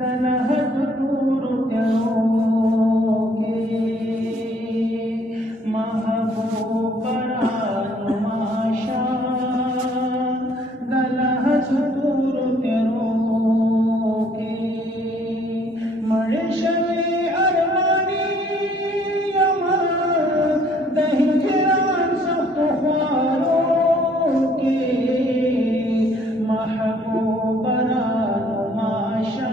दलहद दूर करोगे महबूब नुमाशा दलहद दूर करोगे मर्शे अरमानी यमा दहिजरान सख्वारों के महबूब नुमाशा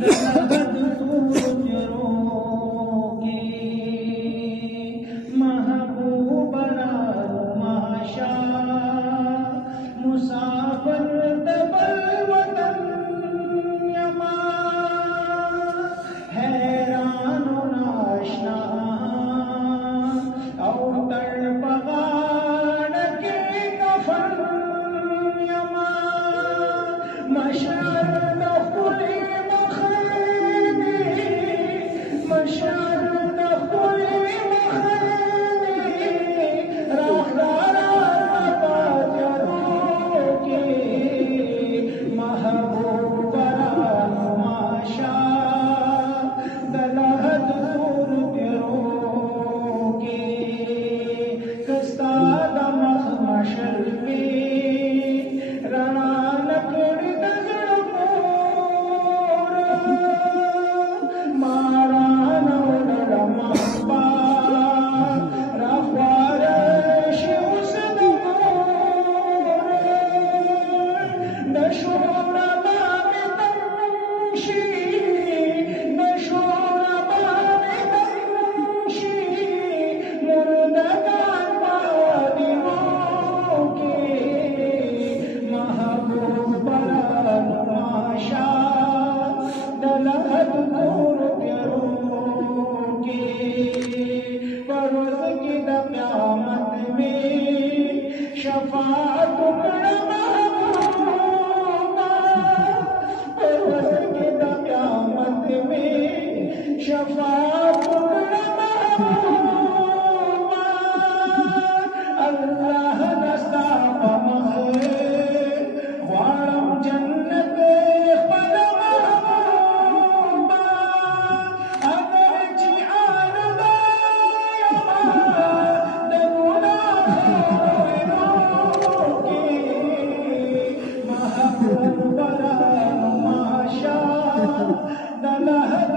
दलहद दूर करोगे महबूब नुमाशा मुसाफिर तबल वतन यमा हैरान नाशना औतर पगाड़ के कफन यमा मशर दखुली मखने मशर दखुली मखने राहदारा पाजरोगे महबूब नुमाशा दलहद दूर करोगे कस्ताद मशर में रणा लकड़ी दजड़ोर मारा नौडल मंबा रखवार शिवस दमोर नशोर बाब तमशी नशोर बाब तमशी मुर्दगान बादियों के महबूब नुमाशा दलहद दूर करोगे परोज़ की क़यामत में शफ़ाअत महबूबा परोज़ की क़यामत में शफ़ाअत महबूबा अल्लाह नस्ताब वालम जन्नत पद महबूबा अगर जी आरदा यमा दमुना रोगे महबूब नुमाशा दलहद